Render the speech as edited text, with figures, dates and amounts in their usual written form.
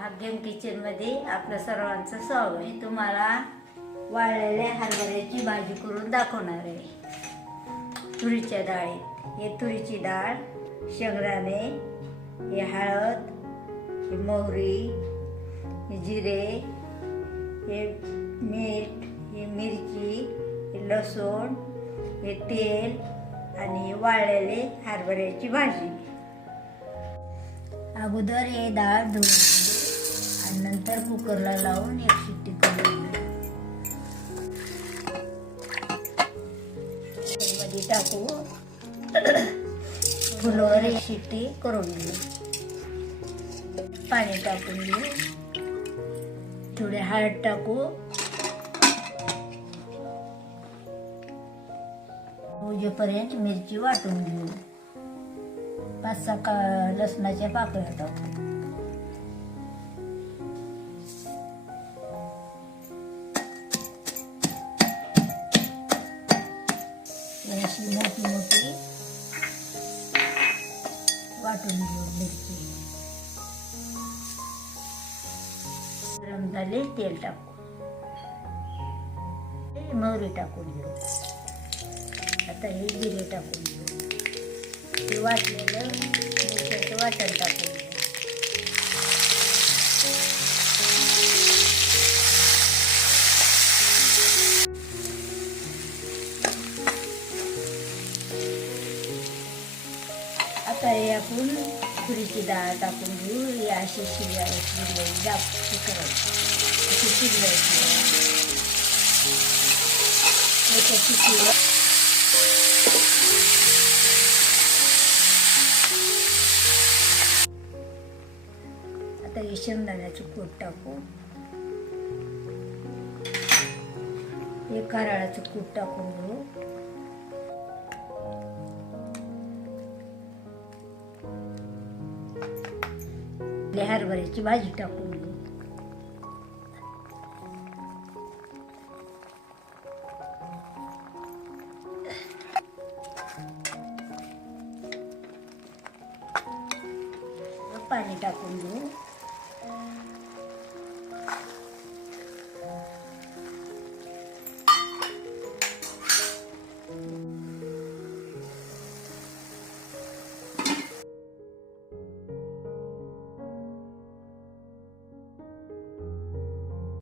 भाग्यम किचनमध्ये आपलं सर्वांचं स्वागत आहे. तुम्हाला वाळलेल्या हरभऱ्याची भाजी करून दाखवणार आहे. तुरीच्या डाळीत हे तुरीची डाळ, शेंगदाणे, हे हळद, हे मोहरी, हे जिरे, हे मीठ, हे मिरची, हे लसूण, हे तेल आणि हे वाळलेले हरभऱ्याची भाजी. अगोदर हे डाळ धुवून आणि नंतर कुकरला लावून एक शिट्टी करून मध्ये टाकू फुलवर एक शिट्टी करून घेऊ. पाणी टाकून घेऊ, थोडे हळद टाकू, उजेपर्यंत मिरची वाटून घेऊ. 5-6 लसणाच्या पाकळ्या टाकू. अशी मोठी मोठी वाटून घेऊ मिरची. गरम झाले तेल टाकू, मोहरी टाकून घेऊ. आता हे जिरे टाकून घेऊ. हे वाटलेलं मिरच्याचं वाटण टाकून घेऊ. आता हे आपण तुरीची डाळ टाकून घेऊ. ही अशी शिजवायची जास्त करायची, अशी शिजवायची. याच्याची शिजवा. आता हे शेंगदाण्याचं कूट टाकू. हे कारळाचं कूट टाकून घेऊ. हरभऱ्याची भाजी टाकून घेऊ. पाणी टाकून घेऊ.